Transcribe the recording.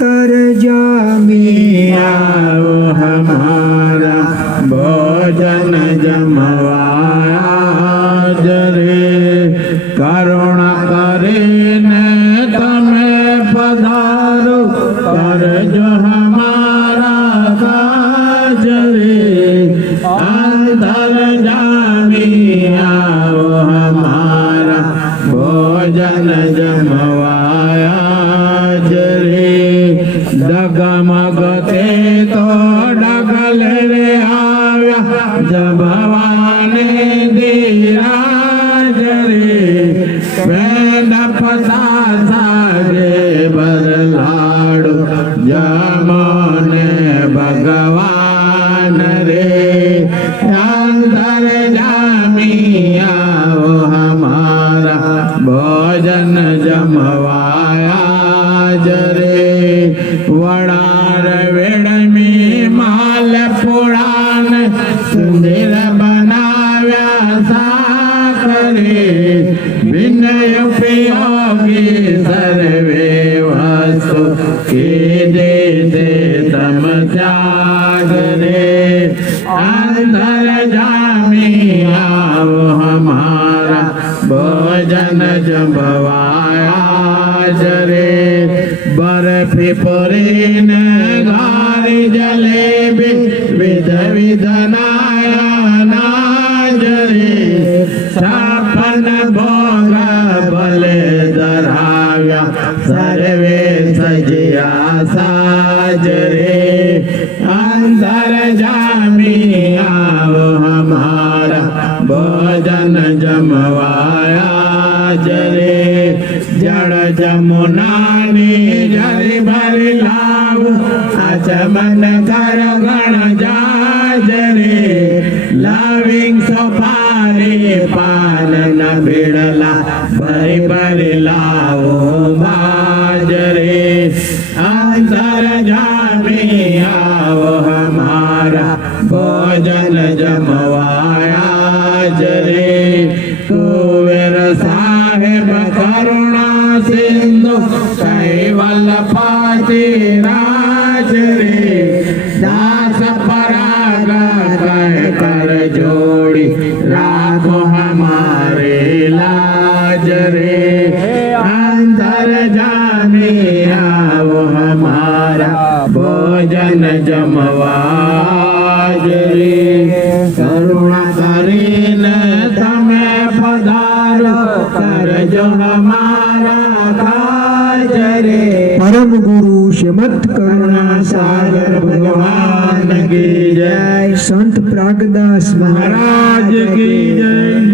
कर जामी आओ हमारा भोजन जमवाया जरे करुणा करीने तमे पधारो कर जो हमारा काज रे अंतर जामी आओ हमारा भोजन जमवाया जरे डगमगते तो डगल रे आव्या जबवाने धीराज रे पेन पता सारे बरलाड़ो जमोने भगवान रे अंदर जामी आओ हमारा भोजन जमवाया जरे वड़ार वेड़ में माल पुराण सुंदर बनाव्या साकरे विनय उपयोगी सर्वे वस्तु के दे तम त्याग रे अंदर जामी आओ हमारा भोजन जमवाया जरे बर्फी पुरी ने गारी जलेबी विध विध नाज रे छप्पन भोग भले धराव्या सर्वे सजिया साज रे अंदर जामी आओ हमारा भोजन जमवाया जरे जड़ जमुना जरी भरी लाव आचमन कर गण जाजरे लविंग सोपारी पान न बिड़ला भरी भरी लावो बाजरे अंतर जामी आओ हमारा भोजन जमवाया जरे कुवेर साहेब करुणा सिंधु कैवल पाती राज रे दास पराग कह कर जोड़ी राखो हमारे लाज रे अंदर जामी आओ हमारा भोजन जमवाज रे करुणा करीने तमे पधारो कर जो हमारा काज रे परम गुरु श्रीमद करुणा सागर भगवान की जय संत प्रागदास महाराज की जय।